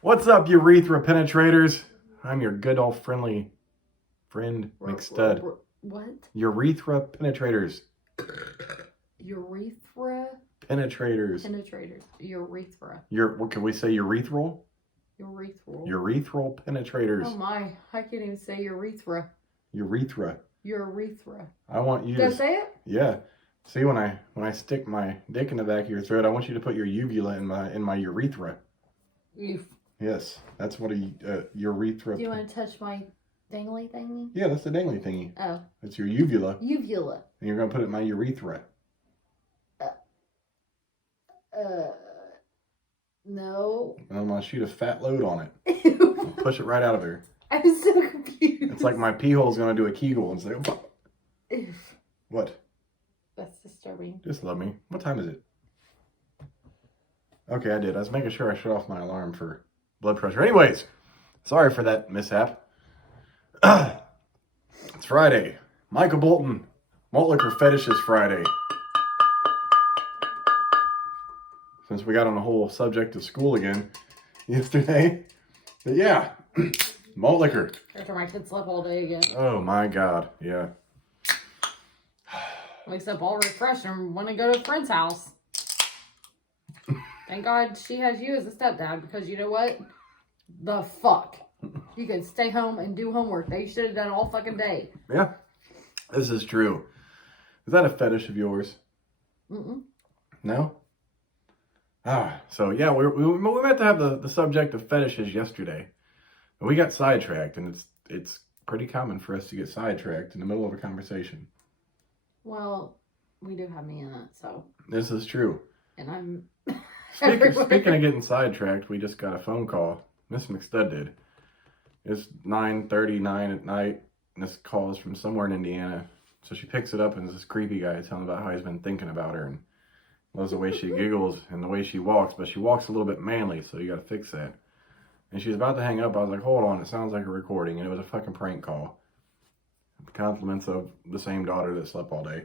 What's up, urethra penetrators? I'm your good old friendly friend, McStud. What? Urethra penetrators. Urethra? Penetrators. Penetrators. Urethra. What can we say? Urethral? Urethral. Urethral penetrators. Oh my, I can't even say urethra. Urethra. Urethra. I want you Did I to say it? Yeah. See, when I stick my dick in the back of your throat, I want you to put your uvula in my urethra. Yes, that's what a urethra. Do you want to touch my dangly thingy? Yeah, that's the dangly thingy. Oh. It's your uvula. Uvula. And you're going to put it in my urethra. No. And I'm going to shoot a fat load on it. Ew. Push it right out of there. I'm so confused. It's like my pee hole's going to do a Kegel and say, Ew. What? That's disturbing. Just love me. What time is it? Okay, I did. I was making sure I shut off my alarm for blood pressure. Anyways, sorry for that mishap. It's Friday. Michael Bolton, Malt Liquor Fetishes Friday. Since we got on the whole subject of school again yesterday. But yeah, malt liquor. After my kids slept all day again. Oh my God, yeah. Wakes up all refreshed and want to go to a friend's house. Thank God she has you as a stepdad, because you know what? The fuck? You could stay home and do homework that you should have done all fucking day. Yeah, this is true. Is that a fetish of yours? Mm-mm. No? So yeah, we meant to have the subject of fetishes yesterday. But we got sidetracked, and it's pretty common for us to get sidetracked in the middle of a conversation. Well, we do have me in it, so. This is true. And I'm Speaking of getting sidetracked, we just got a phone call. Miss McStud did. It's 9:39 at night, and this call is from somewhere in Indiana. So she picks it up, and it's this creepy guy telling about how he's been thinking about her, and loves the way she giggles and the way she walks, but she walks a little bit manly, so you gotta fix that. And she's about to hang up. I was like, hold on, it sounds like a recording, and it was a fucking prank call. Compliments of the same daughter that slept all day.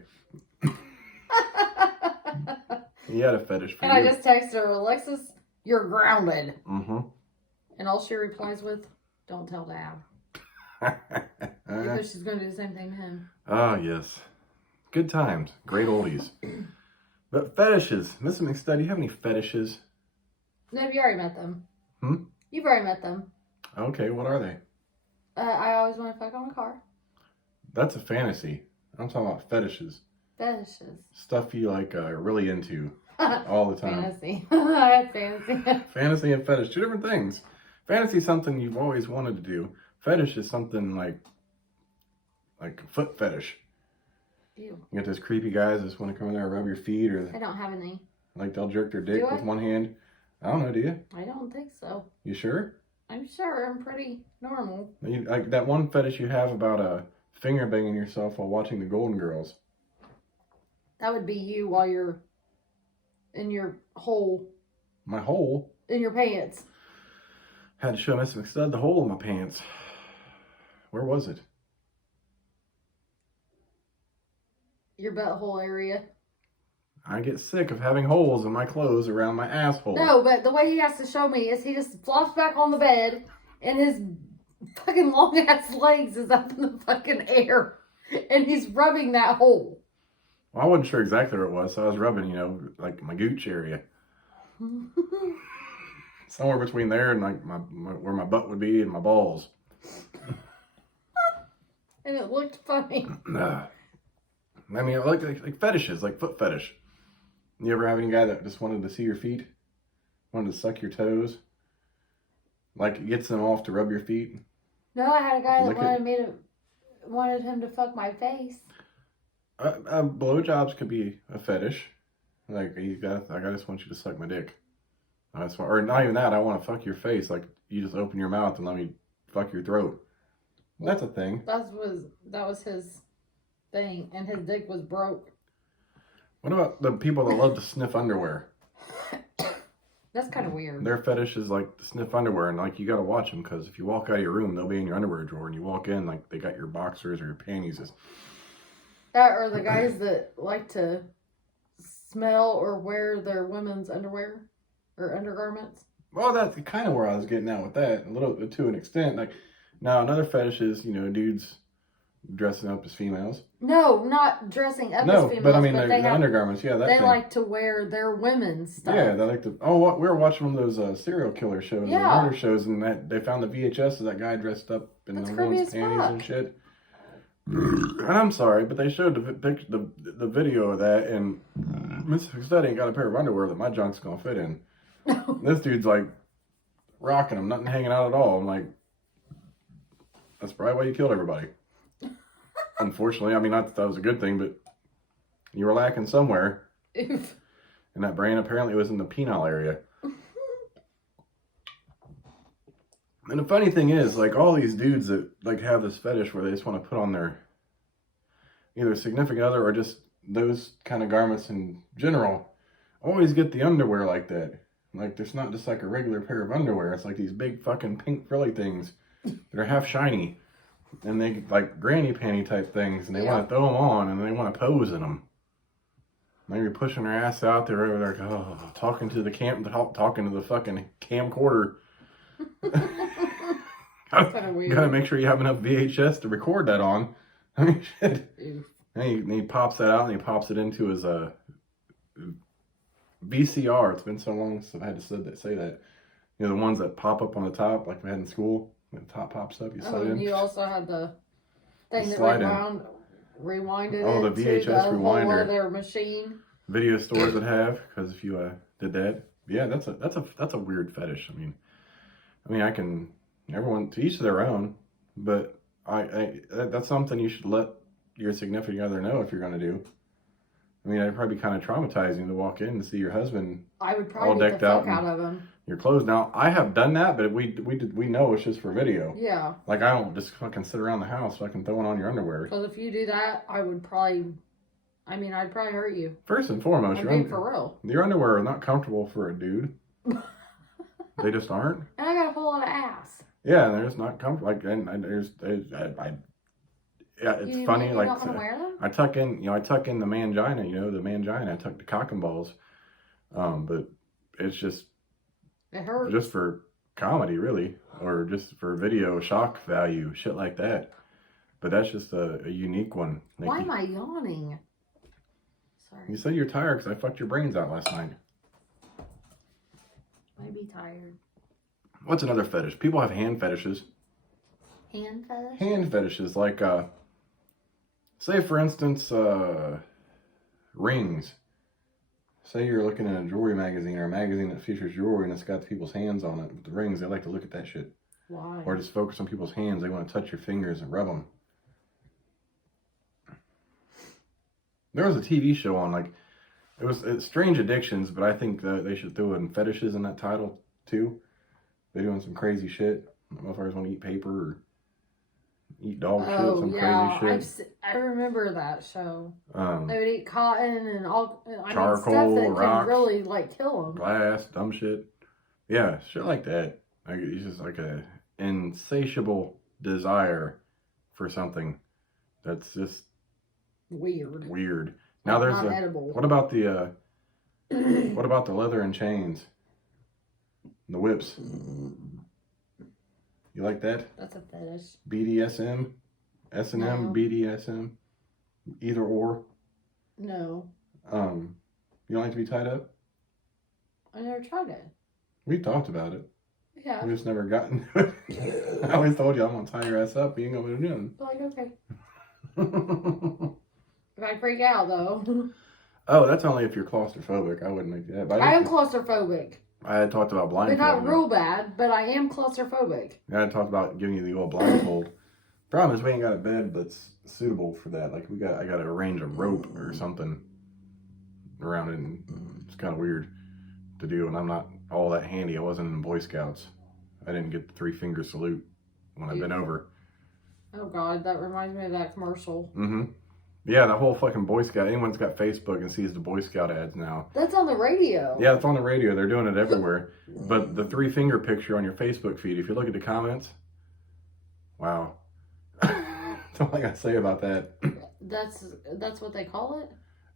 He had a fetish for and you. I just texted her, Alexis, you're grounded. Mm-hmm. And all she replies with, don't tell Dad. Because she's going to do the same thing to him. Oh, yes. Good times. Great oldies. But fetishes. Miss McStud, do you have any fetishes? No, you already met them. Hmm? You've already met them. Okay, what are they? I always want to fuck on a car. That's a fantasy. I'm talking about fetishes. Fetishes. Stuff you like really into all the time. Fantasy. I have fantasy. Fantasy and fetish, two different things. Fantasy is something you've always wanted to do. Fetish is something like foot fetish. Ew. You got those creepy guys that just want to come in there and rub your feet, or I don't have any. like they'll jerk their dick with one hand. I don't know, do you? I don't think so. You sure? I'm sure I'm pretty normal. Like that one fetish you have about finger banging yourself while watching the Golden Girls. That would be you while you're in your hole. My hole? In your pants. Had to show Miss McStud the hole in my pants. Where was it? Your butthole area. I get sick of having holes in my clothes around my asshole. No, but the way he has to show me is he just flops back on the bed and his fucking long ass legs is up in the fucking air and he's rubbing that hole. Well, I wasn't sure exactly where it was, so I was rubbing, like my gooch area. Somewhere between there and like my where my butt would be and my balls. And it looked funny. I mean, I like fetishes, like foot fetish. You ever have any guy that just wanted to see your feet? Wanted to suck your toes? Like it gets them off to rub your feet? No, I had a guy that wanted him to fuck my face. Blowjobs could be a fetish. Like, I just want you to suck my dick. Or not even that, I want to fuck your face. Like, you just open your mouth and let me fuck your throat. That's a thing. That was his thing, and his dick was broke. What about the people that love to sniff underwear? That's kind of weird. Their fetish is like to sniff underwear, and like you got to watch them, because if you walk out of your room, they'll be in your underwear drawer, and you walk in like they got your boxers or your panties. That or the guys that like to smell or wear their women's underwear or undergarments. Well, that's kind of where I was getting at with that, a little to an extent. Like, now another fetish is, dudes dressing up as females. No, not dressing up No, as females. but I mean, they the undergarments, yeah, that they thing. like to wear their women's stuff. Yeah, they like to. Oh, what we were watching one of those serial killer shows, Yeah. murder shows, and that they found the VHS of that guy dressed up in the woman's panties and shit. And I'm sorry, but they showed the video of that, and Miss McStudy ain't got a pair of underwear that my junk's gonna fit in. This dude's like rocking them, nothing hanging out at all. I'm like, that's probably why you killed everybody. Unfortunately, I mean, not that that was a good thing, but you were lacking somewhere. Oof. And that brain apparently was in the penile area. And the funny thing is, like, all these dudes that like have this fetish where they just want to put on their either significant other or just those kind of garments in general, always get the underwear like that. Like, there's not just like a regular pair of underwear. It's like these big fucking pink frilly things that are half shiny. And they like granny panty type things, and they want to throw them on, and they want to pose in them. Maybe pushing their ass out there, over there, talking to the talking to the fucking camcorder. Gotta make sure you have enough VHS to record that on. I mean, shit. And he pops that out, and he pops it into his VCR. It's been so long since I had to say that. The ones that pop up on the top, like we had in school. The top pops up, you slide in. You also had the thing that rewinded the VHS to the rewinder. whole other machine. Video stores would have, because if you did that, yeah, that's a weird fetish. I mean, I can, everyone to each their own, but that's something you should let your significant other know if you're gonna do. I mean, it'd probably be kind of traumatizing to walk in and see your husband. I would probably all decked the fuck out of him. Your clothes. Now, I have done that, but we know it's just for video. Yeah. Like, I don't just fucking sit around the house fucking throwing on your underwear. Because if you do that, I'd probably hurt you. First and foremost, for real. Your underwear are not comfortable for a dude. They just aren't. And I got a whole lot of ass. Yeah, and they're just not comfortable. Like, and yeah, it's funny. You're like, not gonna wear them? I tuck in the mangina. The mangina. I tuck the cock and balls. But it's just. It hurts. Just for comedy, really, or just for video shock value, shit like that. But that's just a unique one. Why am I yawning? Sorry. You said you're tired because I fucked your brains out last night. Might be tired. What's another fetish? People have hand fetishes. Hand fetishes? Hand fetishes, like, say for instance, rings. Say you're looking at a jewelry magazine or a magazine that features jewelry and it's got people's hands on it with the rings. They like to look at that shit. Why? Or just focus on people's hands. They want to touch your fingers and rub them. There was a TV show on, like, it's Strange Addictions, but I think that they should throw in fetishes in that title too. They're doing some crazy shit. Motherfuckers want to eat paper or eat dog shit, some crazy shit. I remember that show. They would eat cotton and all charcoal, stuff that rocks, can really kill them. Glass, dumb shit. Yeah, shit like that. Like, it's just like a insatiable desire for something that's just weird. Now there's not edible. What about the leather and chains? The whips. You like that? That's a fetish. BDSM? S&M? No. BDSM? Either or? No. You don't like to be tied up? I never tried it. We talked about it. Yeah. We just never gotten to it. I always told you I'm going to tie your ass up. You ain't going to do nothing. Okay. If I freak out, though. Oh, that's only if you're claustrophobic. I wouldn't make that. But I am claustrophobic. I had talked about blindfold. But not real bad, but I am claustrophobic. I had talked about giving you the old blindfold. Problem is, we ain't got a bed that's suitable for that. Like, I got to arrange a rope or something around it. And it's kind of weird to do, and I'm not all that handy. I wasn't in Boy Scouts. I didn't get the 3-finger salute when I've been over. Oh, God, that reminds me of that commercial. Mm-hmm. Yeah, the whole fucking Boy Scout. Anyone's got Facebook and sees the Boy Scout ads now. That's on the radio. Yeah, it's on the radio. They're doing it everywhere. But the 3-finger picture on your Facebook feed, if you look at the comments, wow. That's all I got to say about that. That's what they call it?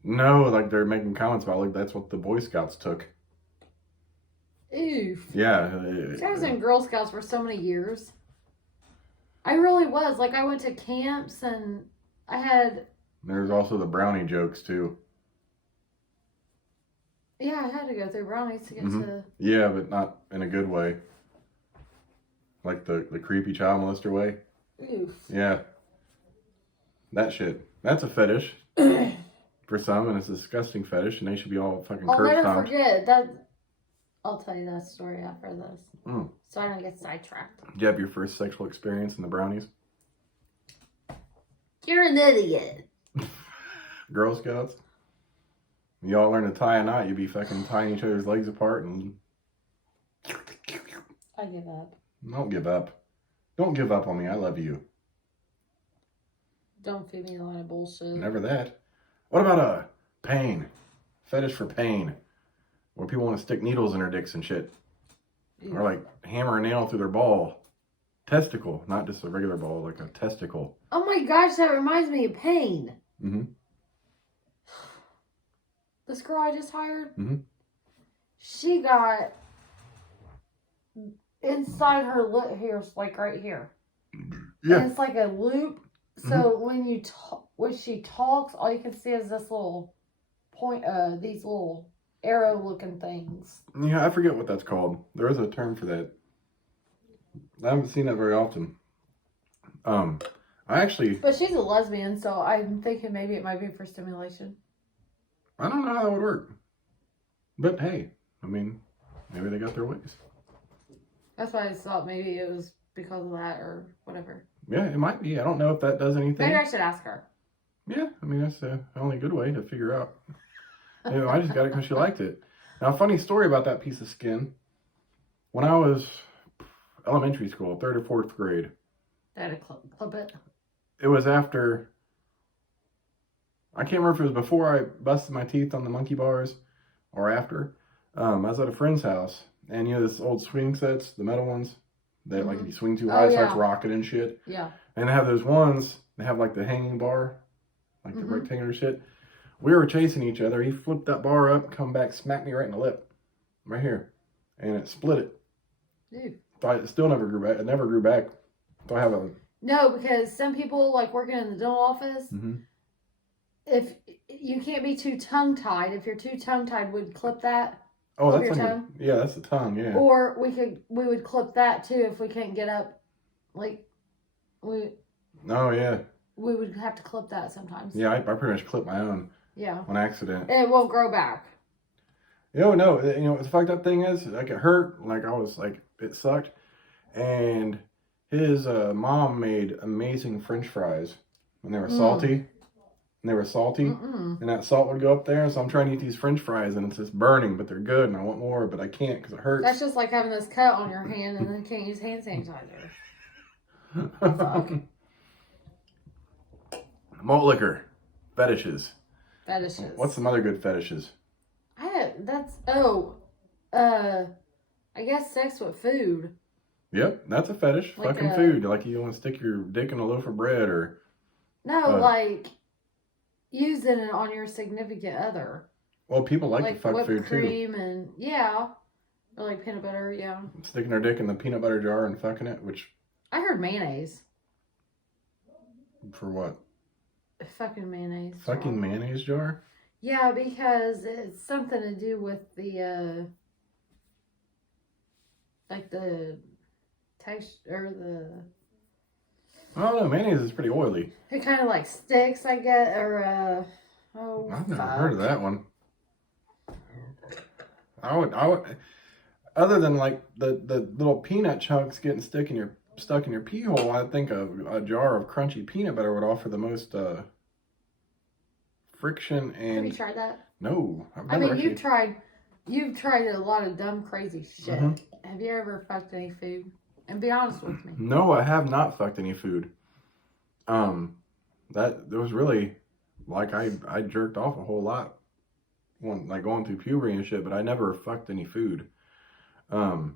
No, like they're making comments about, like, that's what the Boy Scouts took. Oof. Yeah. I was in Girl Scouts for so many years. I really was. Like, I went to camps and I had... There's also the brownie jokes, too. Yeah, I had to go through brownies to get to... Yeah, but not in a good way. Like the creepy child molester way. Oof. Yeah. That shit. That's a fetish. For some, and it's a disgusting fetish, and they should be all fucking I'll curb never stomped. forget that. I'll tell you that story after this. Mm. So I don't get sidetracked. Did you have your first sexual experience in the brownies? You're an idiot. Girl Scouts? You all learn to tie a knot, you'd be fucking tying each other's legs apart and... I give up. Don't give up. Don't give up on me. I love you. Don't feed me a lot of bullshit. Never that. What about pain? Fetish for pain. Where people want to stick needles in their dicks and shit. Or like hammer a nail through their ball. Testicle. Not just a regular ball, like a testicle. Oh my gosh, that reminds me of pain. Mm-hmm. This girl I just hired, she got inside her lip here, like right here. Yeah. And it's like a loop. So when she talks, all you can see is this little point, these little arrow looking things. Yeah, I forget what that's called. There is a term for that. I haven't seen that very often. But she's a lesbian, so I'm thinking maybe it might be for stimulation. I don't know how that would work. But hey, I mean, maybe they got their ways. That's why I thought maybe it was because of that or whatever. Yeah, it might be. I don't know if that does anything. Maybe I should ask her. Yeah, I mean, that's the only good way to figure out. You know, I just got it because she liked it. Now, a funny story about that piece of skin. When I was elementary school, 3rd or 4th grade. They had to clip it. It was after... I can't remember if it was before I busted my teeth on the monkey bars or after. I was at a friend's house. And, you know, this old swing sets, the metal ones, that, like, if you swing too high, it starts rocking and shit. Yeah. And they have those ones, they have, like, the hanging bar, like the rectangular shit. We were chasing each other. He flipped that bar up, come back, smacked me right in the lip. Right here. And it split it. Dude. Thought it still never grew back. It never grew back. So I have a... No, because some people, like, working in the dental office, if you can't be too tongue-tied. If you're too tongue-tied, we'd clip that. Oh, clip that's your on tongue. your... Yeah, that's the tongue, yeah. Or we would clip that, too, if we couldn't get up. Like, Oh, yeah. we would have to clip that sometimes. Yeah, I pretty much clipped my own. Yeah. On accident. And it won't grow back. No, you know what the fucked up thing is? Like, it hurt. Like, I was, like, it sucked. And his mom made amazing French fries. And they were salty. And they were salty. And that salt would go up there. So I'm trying to eat these French fries. And it's just burning. But they're good. And I want more. But I can't because it hurts. That's just like having this cut on your hand and then you can't use hand sanitizer. Fuck. Malt liquor. Fetishes. Fetishes. What's some other good fetishes? I guess sex with food. Yep, that's a fetish. Like fucking food. Like you want to stick your dick in a loaf of bread or... No, like using it on your significant other. Well, people like to fuck whipped food cream too. And yeah. Or like peanut butter, yeah. Sticking their dick in the peanut butter jar and fucking it, which... I heard mayonnaise. For what? Fucking mayonnaise. Fucking mayonnaise jar? Yeah, because it's something to do with the, like the texture, or the... I don't know, mayonnaise is pretty oily. It kind of like sticks, I guess, or, I've never heard of that one. I would, other than like the little peanut chunks getting stuck in your pee hole, I think a jar of crunchy peanut butter would offer the most friction and... Have you tried that? No, I mean, you've tried a lot of dumb, crazy shit. Have you ever fucked any food? And be honest with me. No, I have not fucked any food. That was really like I jerked off a whole lot when like going through puberty and shit, but I never fucked any food. Do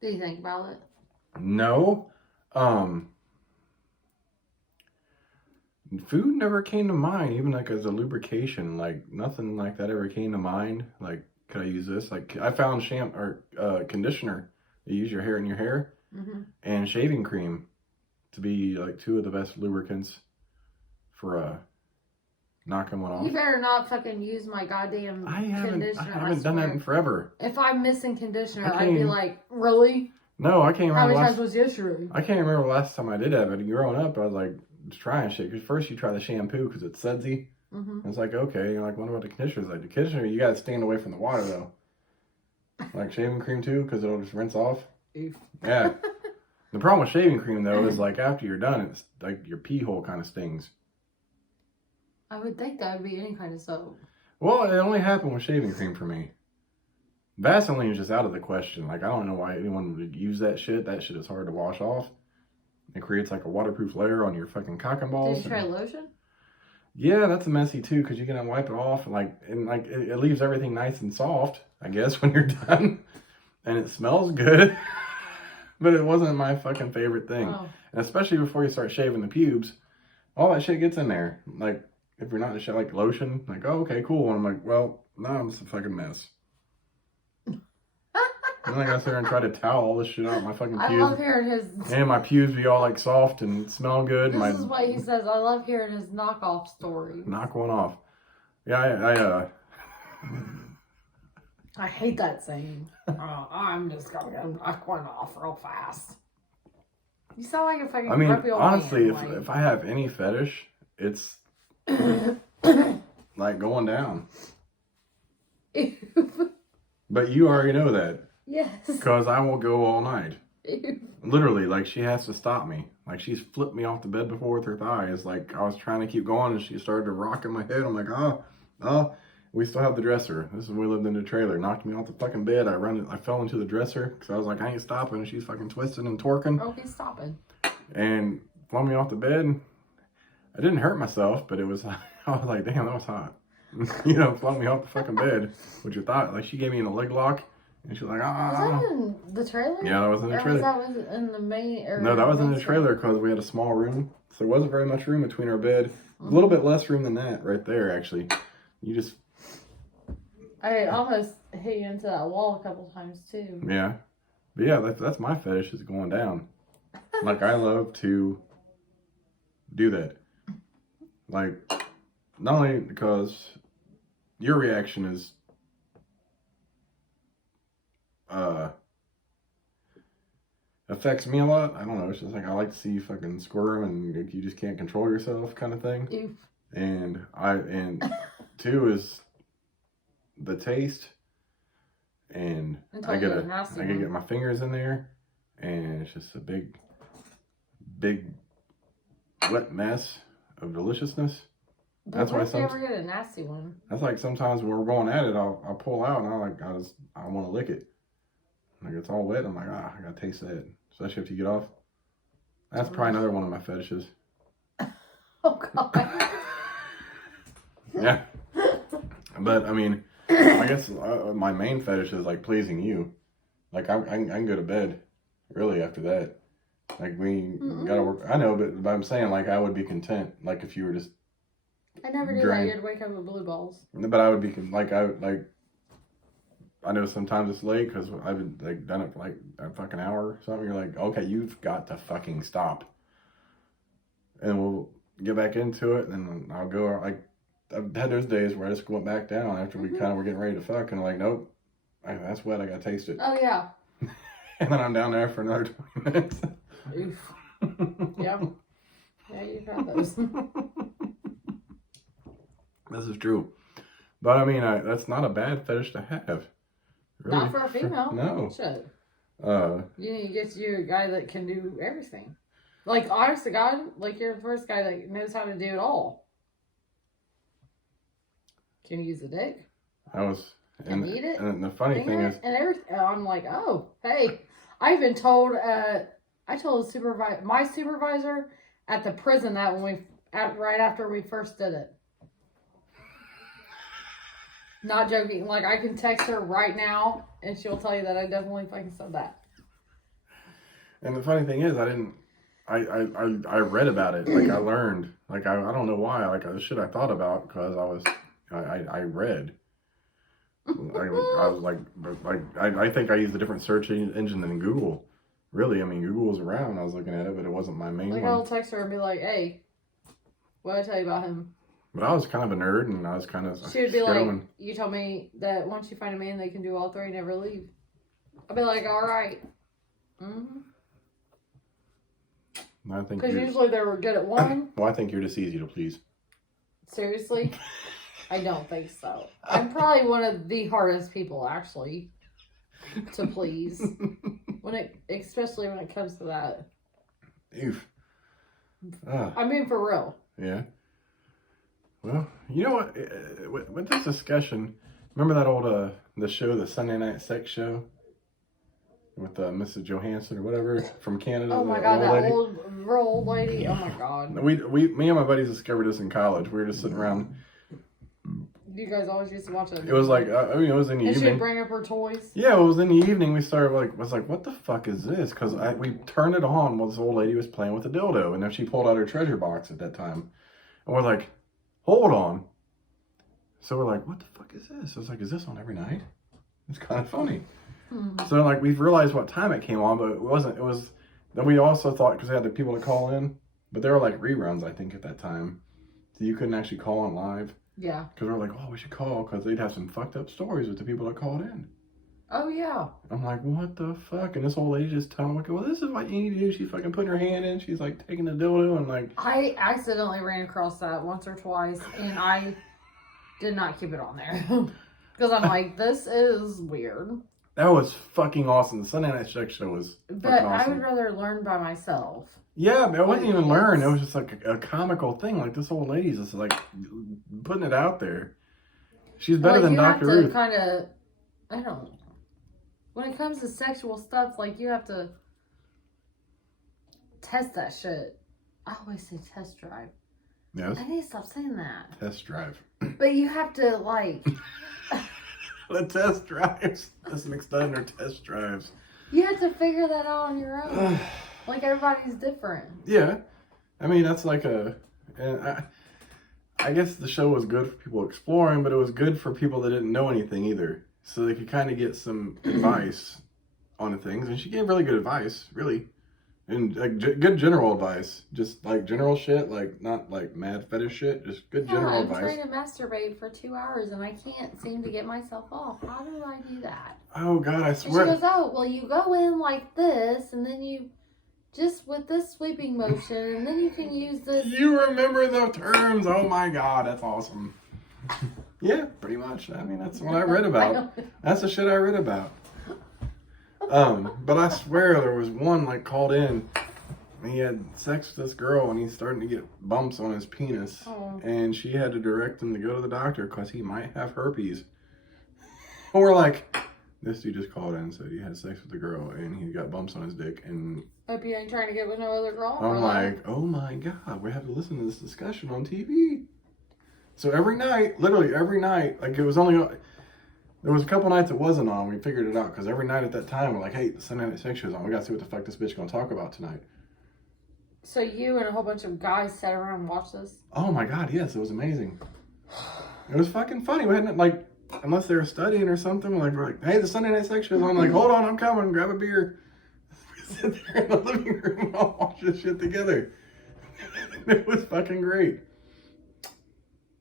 you think about it? No. Food never came to mind, even like as a lubrication. Like nothing like that ever came to mind. Like could I use this? Like, I found conditioner to use your hair in your hair, and shaving cream to be like 2 of the best lubricants for knocking one off. You better not fucking use my goddamn conditioner. I haven't done that in forever. If I'm missing conditioner, I'd be like, really? No, I can't remember. How many times was yesterday? I can't remember the last time I did that, but growing up, I was like trying shit. Because first you try the shampoo because it's sudsy. And it's like, okay. You're like, what about the conditioner? It's like, the conditioner, you got to stand away from the water, though. Like shaving cream, too, because it'll just rinse off. Oof. Yeah. The problem with shaving cream, though, is like after you're done, it's like your pee hole kind of stings. I would think that would be any kind of soap. Well, it only happened with shaving cream for me. Vaseline is just out of the question. Like, I don't know why anyone would use that shit. That shit is hard to wash off. It creates like a waterproof layer on your fucking cock and balls. Did you try lotion? Yeah, that's messy too, because you can wipe it off and it leaves everything nice and soft, I guess, when you're done. And it smells good. But it wasn't my fucking favorite thing. Oh. And especially before you start shaving the pubes, all that shit gets in there. Like, if you're not in the shit like lotion, like, oh, okay, cool. And I'm like, well, no, it's a fucking mess. And then I gotta sit there and try to towel all this shit out of my fucking pubes. I love hearing his... And my pubes be all like soft and smell good. This is what he says. I love hearing his knockoff stories. Knock one off. Yeah, I hate that saying. I'm just gonna knock one off real fast. You sound like a fucking grumpy old honestly, man. if I have any fetish, it's like going down. But you already know that. Yes. Because I will go all night. Literally, like, she has to stop me. Like, she's flipped me off the bed before with her thighs. Like, I was trying to keep going, and she started to rock in my head. I'm like, oh. We still have the dresser. This is when we lived in the trailer. Knocked me off the fucking bed. I fell into the dresser because I was like, I ain't stopping. And she's fucking twisting and twerking. Oh, he's stopping. And flung me off the bed. I didn't hurt myself, but it was, I was like, damn, that was hot. You know, flung me off the fucking bed. What you thought? Like, she gave me in a leg lock. And she was like, Was that in the trailer? Yeah, that was in the trailer. Or was that in the main? No, that was in the trailer because we had a small room. So there wasn't very much room between our bed. A little bit less room than that right there, actually. You just... I almost hit you into that wall a couple times, too. Yeah. But yeah, that's my fetish, is going down. Like, I love to do that. Like, not only because your reaction is affects me a lot. I don't know. It's just like, I like to see you fucking squirm and like, you just can't control yourself kind of thing. Oof. And two is the taste, and I get my fingers in there, and it's just a big wet mess of deliciousness. That's why sometimes you ever get a nasty one. That's like sometimes when we're going at it, I'll pull out and I want to lick it. Like, it's all wet. I'm like, I gotta taste that. Especially if you get off. That's probably another one of my fetishes. Oh God. Yeah. But I mean, I guess my main fetish is like pleasing you. Like, I can go to bed really after that. Like, we gotta work. I know, but I'm saying, like, I would be content. Like, if you were just. I never knew that you'd wake up with blue balls. But I would be I know sometimes it's late because I've like done it for like a fucking hour or something. You're like, okay, you've got to fucking stop. And we'll get back into it, and I'll go like. I've had those days where I just went back down after we kind of were getting ready to fuck, and I'm like, nope, that's wet. I gotta taste it. Oh yeah. And then I'm down there for another 20 minutes. Oof. Yeah. Yeah, you've had those. This is true, but I mean, that's not a bad fetish to have. Really. Not for a female. No. Shit. You need to get you a guy that can do everything. Like, honest to God, like, you're the first guy that knows how to do it all. Can you use a dick? And eat it? And the funny thing is, and everything. I'm like, oh, hey, I've been told. I told my supervisor at the prison that right after we first did it. Not joking. Like, I can text her right now, and she'll tell you that I definitely fucking said that. And the funny thing is, I read about it. Like, I learned. Like, I don't know why. Like, the shit I thought about because I read. I was like, I think I used a different search engine than Google. Really, I mean, Google was around. I was looking at it, but it wasn't my main like, one. I'll text her and be like, hey, what did I tell you about him? But I was kind of a nerd, and I was kind of. She would be like, you told me that once you find a man, they can do all three, never leave. I'd be like, all right. Mm-hmm. I think because usually they were good at one. Well, I think you're just easy to please. Seriously? I don't think so. I'm probably one of the hardest people, actually, to please. Especially when it comes to that. Oof. I mean, for real. Yeah. Well, you know what? With this discussion, remember that old the show, the Sunday Night Sex Show, with Mrs. Johansson or whatever from Canada. Oh my god, that real old lady. Oh my god. Me and my buddies discovered this in college. We were just sitting around. You guys always used to watch it. It was like, it was in the evening. She'd bring up her toys. Yeah, it was in the evening. We started was like, what the fuck is this? Because we turned it on while this old lady was playing with a dildo, and then she pulled out her treasure box at that time, and we're like, hold on. So we're like, what the fuck is this? I was like, is this on every night? It's kind of funny. So like we've realized what time it came on, but it wasn't. It was. Then we also thought because they had the people to call in, but they were like reruns, I think, at that time, so you couldn't actually call in live. Yeah. Because we were like, oh, we should call because they'd have some fucked up stories with the people that called in. Oh yeah. I'm like, what the fuck? And this old lady just telling me, well, this is what you need to do. She's fucking putting her hand in. She's like taking the dildo and like. I accidentally ran across that once or twice, and I did not keep it on there because I'm like, this is weird. That was fucking awesome. The Sunday Night Sex Show was fucking awesome. I would rather learn by myself. Yeah, but it wasn't even learn. It was just like a comical thing. Like this old lady's just like putting it out there. She's better than Dr. Ruth. You have to kind of, I don't know. When it comes to sexual stuff, like you have to test that shit. I always say test drive. Yes. I need to stop saying that. Test drive. But you have to like. The test drives. This mixed in her test drives. You have to figure that out on your own. Like everybody's different. Yeah, I mean that's like I guess the show was good for people exploring, but it was good for people that didn't know anything either, so they could kind of get some advice on things. And she gave really good advice, really, and like good general advice, just like general shit, like not like mad fetish shit, just good general advice. I'm trying to masturbate for 2 hours and I can't seem to get myself off. How do I do that? Oh God, I swear. And she goes, oh well, you go in like this, and then you. Just with this sweeping motion, and then you can use this. You remember the terms. Oh my God, that's awesome. Yeah, pretty much. I mean, that's what I read about. That's the shit I read about. But I swear there was one like called in. And he had sex with this girl, and he's starting to get bumps on his penis. Oh. And she had to direct him to go to the doctor because he might have herpes. And we're like, this dude just called in and said he had sex with a girl, and he got bumps on his dick, and hope you ain't trying to get with no other girl. I'm like, oh my God, we have to listen to this discussion on TV. So every night, literally every night, like it was only, there was a couple nights it wasn't on. We figured it out because every night at that time, we're like, hey, the Sunday Night Sex Show's on. We got to see what the fuck this bitch gonna talk about tonight. So you and a whole bunch of guys sat around and watched this? Oh my God, yes, it was amazing. It was fucking funny. We hadn't like, unless they were studying or something, we're like, hey, the Sunday Night Sex Show's on. I'm like, hold on, I'm coming. Grab a beer. We sit there in the living room and all watch this shit together. It was fucking great.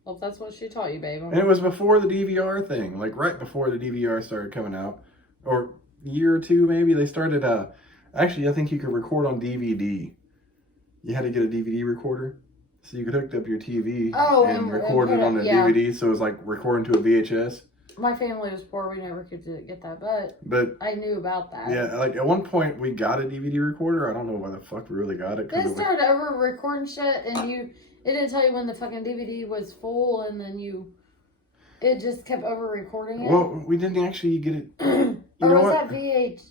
Well, that's what she taught you, babe. And it was before the DVR thing, like right before the DVR started coming out, or a year or two maybe. They started. Actually, I think you could record on DVD. You had to get a DVD recorder. So you could hook up your TV and record it on the DVD, so it was like recording to a VHS. My family was poor; we never could get that, but I knew about that. Yeah, like at one point we got a DVD recorder. I don't know why the fuck we really got it. They started over recording shit, and it didn't tell you when the fucking DVD was full, and then it just kept over recording it. Well, we didn't actually get it. Or was that VHS?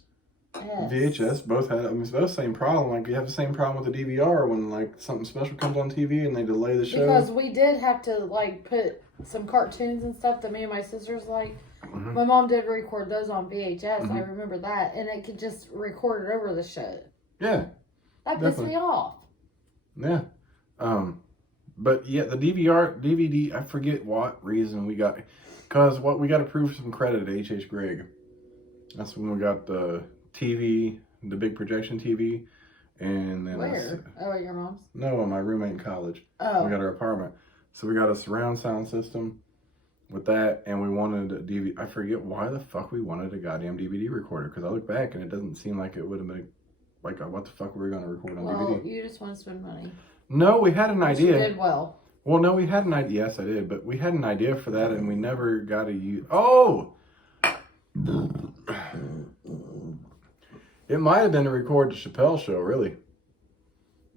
VHS both had. I mean, it's both the same problem. Like you have the same problem with the DVR when like something special comes on TV and they delay the show. Because we did have to like put some cartoons and stuff that me and my sisters liked. Mm-hmm. My mom did record those on VHS. Mm-hmm. I remember that, and it could just record it over the shit. Yeah, that pissed me off. Yeah, But yeah, the DVD, I forget what reason we got, because we got approved some credit at H.H. Gregg. That's when we got the TV, the big projection TV, and then Where? At your mom's? No, my roommate in college. Oh. We got our apartment, so we got a surround sound system with that, and we wanted a DVD. I forget why the fuck we wanted a goddamn DVD recorder, because I look back and it doesn't seem like it would have been like what the fuck were we going to record on DVD? Well, you just want to spend money. No, we had an idea. You did well. Well, no, we had an idea. Yes, I did, but we had an idea for that, and we never got to use. Oh. It might have been to record the Chappelle Show, really.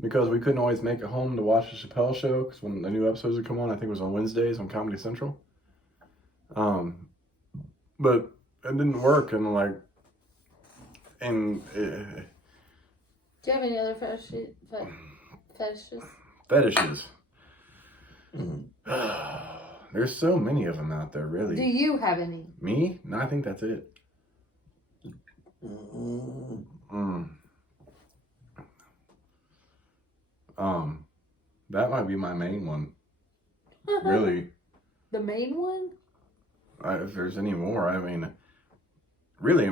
Because we couldn't always make it home to watch the Chappelle Show, because when the new episodes would come on, I think it was on Wednesdays on Comedy Central. But it didn't work, and do you have any other fetishes? Fetishes. There's so many of them out there, really. Do you have any? Me? No, I think that's it. That might be my main one. Really. The main one? If there's any more, I mean, really,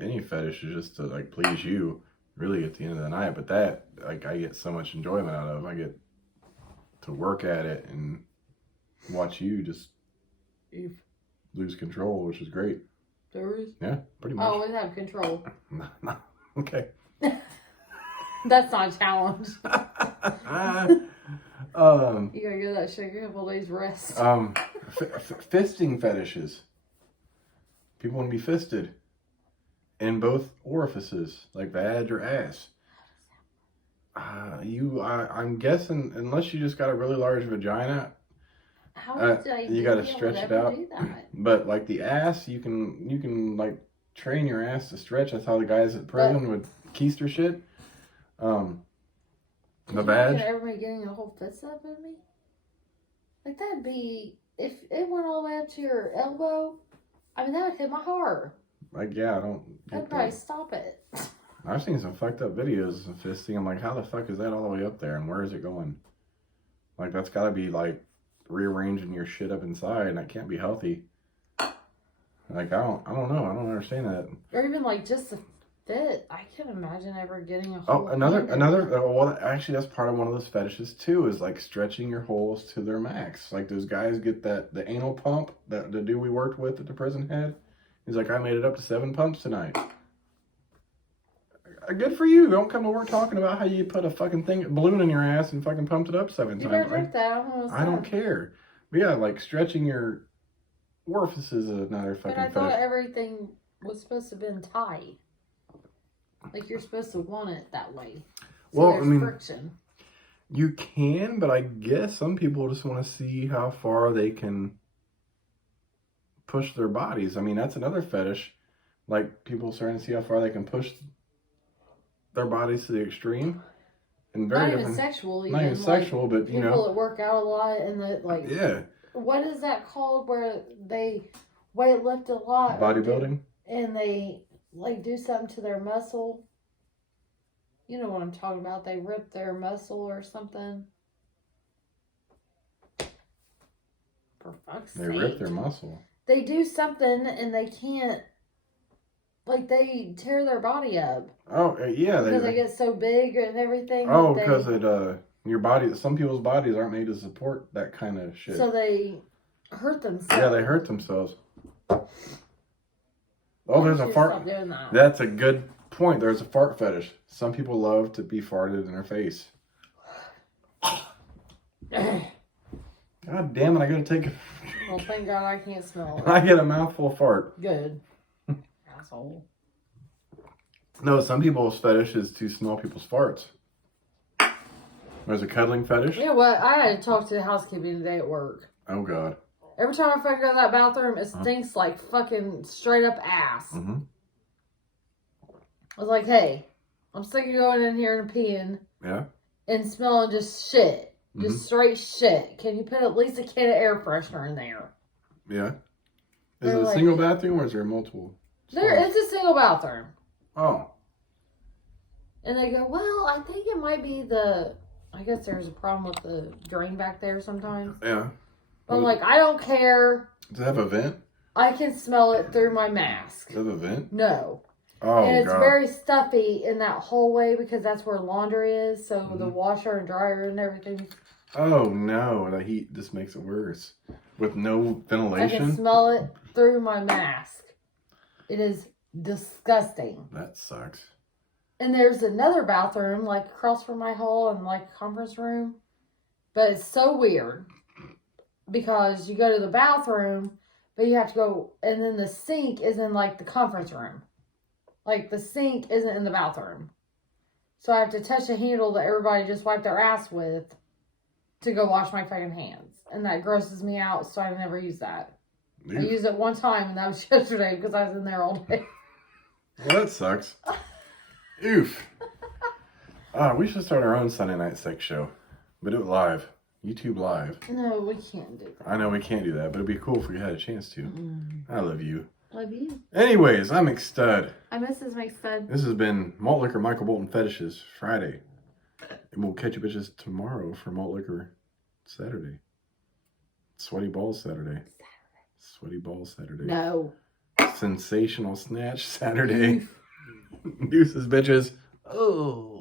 any fetish is just to please you, really, at the end of the night. But that, I get so much enjoyment out of. I get to work at it and watch you just lose control, which is great. Yeah, pretty much. I always have control. No. Okay. That's not a challenge. You gotta give that shit a couple days rest. Fisting fetishes. People want to be fisted in both orifices, like vag or ass. I'm guessing, unless you just got a really large vagina, you got to stretch it out. But like the ass, you can train your ass to stretch. That's how the guys at prison would keister shit. The vag. Could ever be getting a whole fist up in me? Like that'd be, if it went all the way up to your elbow, I mean that would hit my heart. Yeah, I don't. I'd probably stop it. I've seen some fucked up videos of fisting. I'm like, how the fuck is that all the way up there, and where is it going? Like that's got to be rearranging your shit up inside, and that can't be healthy. Like I don't know. I don't understand that. Or even just the fit. I can't imagine ever getting a whole. Oh, another. Well, actually, that's part of one of those fetishes too. Is stretching your holes to their max. Like those guys get the anal pump that the dude we worked with at the prison had. He's like, I made it up to 7 pumps tonight. Good for you. Don't come to work talking about how you put a fucking balloon in your ass and fucking pumped it up 7 times. You never did that. I don't care. But yeah, stretching your orifices is another fucking But I thought fetish. everything was supposed to have been tight. You're supposed to want it that way. So there's friction. You can, but I guess some people just want to see how far they can push their bodies. I mean, that's another fetish. People starting to see how far they can push their bodies to the extreme. And very not even sexual. Not even sexual, but people that work out a lot and that yeah. What is that called where they weight lift a lot? Bodybuilding. And they do something to their muscle. You know what I'm talking about? They rip their muscle or something. For fuck's sake. They rip their muscle. They do something and they can't. They tear their body up. Oh yeah, because they get so big and everything. Oh, because your body. Some people's bodies aren't made to support that kind of shit. So they hurt themselves. Yeah, they hurt themselves. Oh, there's a fart. Stop doing that. That's a good point. There's a fart fetish. Some people love to be farted in their face. God damn it! I gotta take it. Well, thank God I can't smell it. I get a mouthful of fart. Good. Asshole. No, some people's fetish is to smell people's farts. There's a cuddling fetish. You know what? I had to talk to the housekeeping today at work. Oh God. Every time I fucking go to that bathroom, it stinks like fucking straight up ass. Mm-hmm. I was like, hey, I'm sick of going in here and peeing. Yeah. And smelling just shit. Just straight shit. Can you put at least a can of air freshener in there? Yeah. Is it a single bathroom or is there multiple? It's a single bathroom. Oh. And they go, well, I think it might be the I guess there's a problem with the drain back there sometimes. Yeah. But I'm like, I don't care. Does it have a vent? I can smell it through my mask. Does it have a vent? No. Oh, and it's God. very stuffy in that hallway because that's where laundry is. So the washer and dryer and everything. Oh, no. The heat just makes it worse. With no ventilation? I can smell it through my mask. It is disgusting. That sucks. And there's another bathroom, like, across from my hall and, like, conference room. But it's so weird. Because you go to the bathroom, but you have to go, and then the sink is in, like, the conference room. Like, the sink isn't in the bathroom. So I have to touch a handle that everybody just wiped their ass with to go wash my fucking hands. And that grosses me out, so I never use that. Oof. I used it one time, and that was yesterday because I was in there all day. Well, that sucks. Oof. We should start our own Sunday night sex show. But do it live. YouTube live. No, we can't do that. I know we can't do that, but it'd be cool if we had a chance to. I love you. Love you. Anyways, I'm McStud. I'm Mrs. McStud. This has been Malt Liquor Michael Bolton Fetishes Friday. And we'll catch you bitches tomorrow for Malt Liquor Saturday. Sweaty Balls Saturday. Sweaty Balls Saturday. No. Sensational Snatch Saturday. Deuces, bitches. Oh.